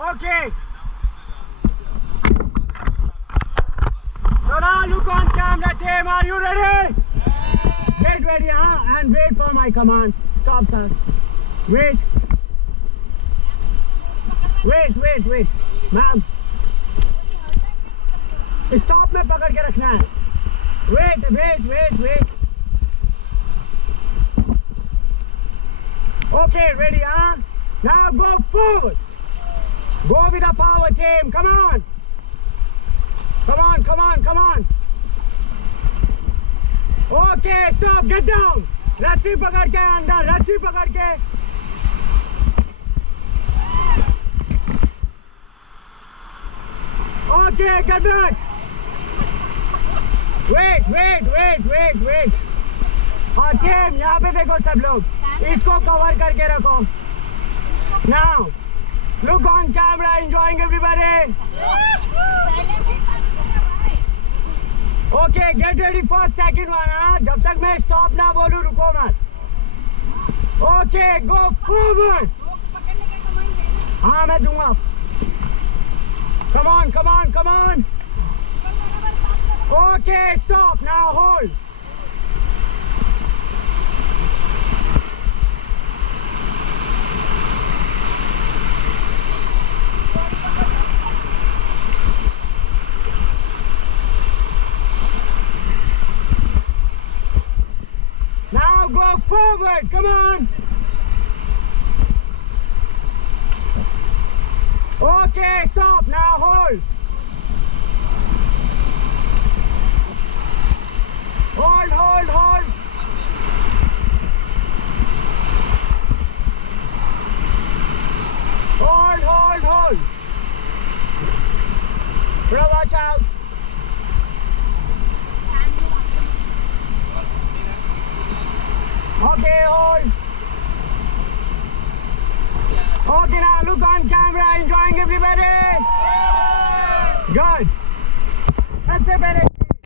Okay. So now look on camera, team. Are you ready? Get ready, huh? And wait for my command. Stop, sir. Wait. Wait. Ma'am. Stop में पकड़ के रखना है. Wait. Okay, ready, huh? Now go forward. Go with the power, team. Come on. Okay, stop. Get down. रस्सी पकड़ के अंदर. रस्सी पकड़ के. Okay, get back. Wait. और टीम यहाँ पे देखो सब लोग. इसको कवर करके रखो. Now, look on camera, enjoying everybody. Okay, get ready for second one. हाँ, जब तक मैं stop ना बोलूँ रुको मत. Okay, go forward. हाँ मैं दूँगा. Come on. Okay, stop. Now hold. Now go forward. Come on. Okay, stop. Now hold. Hold. Hold. Bro, watch out. Okay, hold. Okay, now look on camera, enjoying everybody. Good.